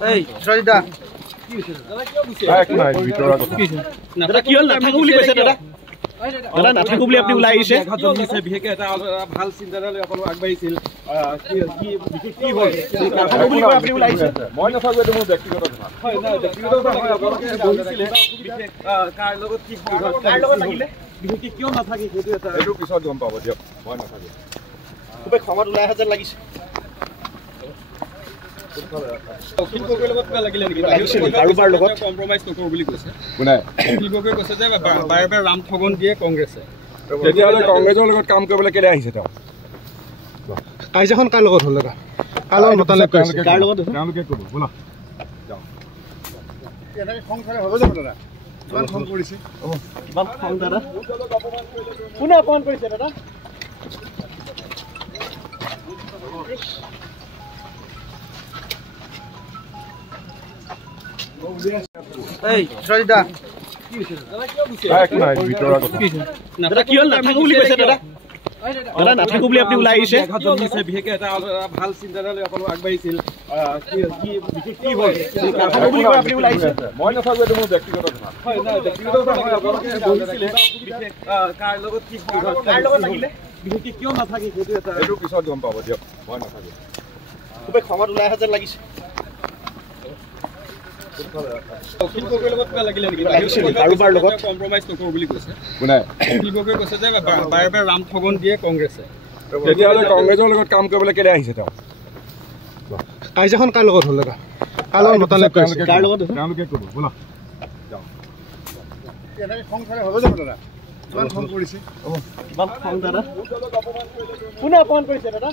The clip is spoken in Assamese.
এই সৰিদা কি হইছে দাদা কিয় বুঝছে এক নাই ভিতৰৰ কথা কি না দাদা কি হল না থাকো বুলি কৈছে দাদা দাদা না থাকো বুলি আপুনি ওলাই আহিছে জন্মিছে বিহেকে এটা ভাল চিন্তাধাৰালৈ অকল আগবাঢ়িছিল কি হ'ল থাকো বুলি কৈ আপুনি ওলাই আহিছে মই নাথাকো এটো মোৰ ব্যক্তিগত কথা হয় না ব্যক্তিগত কথা হয় আপোনালোকে বহিছিলে বিশেষ কাৰ লগত কি কাৰ লগত লাগিলে বিহেকে কিয় নাথাকি সেইটো এটা এটো পিছত গম পাব দিয়ক মই নাথাকো খুবে খমত ওলাই হাজাৰ লাগিছে শিল্পকৈৰ লগত কিবা লাগিলে নেকি কাৰোবাৰ লগত কম্প্ৰমাইজ নকৰো বুলি কৈছে কোনে শিল্পকৈ কৈছে যে বাৰে বাৰে ৰাম ঠগন দিয়ে কংগ্ৰেছে তেতিয়াহ'লে কংগ্ৰেছৰ লগত কাম কৰিবলৈ কেলে আহিছে তেওঁ কাইজাখন কাৰ লগত হ'ল দাদা কাৰ লগত মতামত কৰিছে কাৰ লগত তেওঁলোকে ক'ব বলা যাও এনেকৈ সংসাৰে হ'ব যাব দাদা কিমান ফোন কৰিছে কিমান ফোন দাদা কোনে ফোন কৰিছে দাদা এই সৰিদা কি হইছে দাদা কিয় বুঝছে এক নাই ভিতৰৰ কথা কি না দাদা কি হল না থাকো বুলি কৈছে দাদা দাদা না থাকো বুলি আপুনি ওলাই আহিছে জন্মিছে বিহেকে এটা ভাল চিন্তাধাৰালৈ অকল আগবাঢ়িছিল কি হ'ল থাকো বুলি কৈ আপুনি ওলাই আহিছে মই নাথাকো এটো মোৰ ব্যক্তিগত কথা হয় না ব্যক্তিগত কথা হয় আপোনালোকে বহিছিলে বিশেষ কাৰ লগত কি কাৰ লগত লাগিলে বিহেকে কিয় নাথাকি সেইটো এটা এটো পিছত গম পাব দিয়ক মই নাথাকো খুবে খমত ওলাই হাজাৰ লাগিছে শিল্পকৈৰ লগত কিবা লাগিলে নেকি কাৰোবাৰ লগত কম্প্ৰমাইজ নকৰো বুলি কৈছে কোনে শিল্পকৈ কৈছে যে বাৰে বাৰে ৰাম ঠগন দিয়ে কংগ্ৰেছে তেতিয়াহ'লে কংগ্ৰেছৰ লগত কাম কৰিবলৈ কেলে আহিছে তেওঁ কাইজাখন কাৰ লগত হ'ল দাদা কাৰ লগত মতামত কৰিছে কাৰ লগত তেওঁলোকে ক'ব বলা যাও এনেকৈ সংসাৰে হ'ব যাব দাদা কিমান ফোন কৰিছে কিমান ফোন দাদা কোনে ফোন কৰিছে দাদা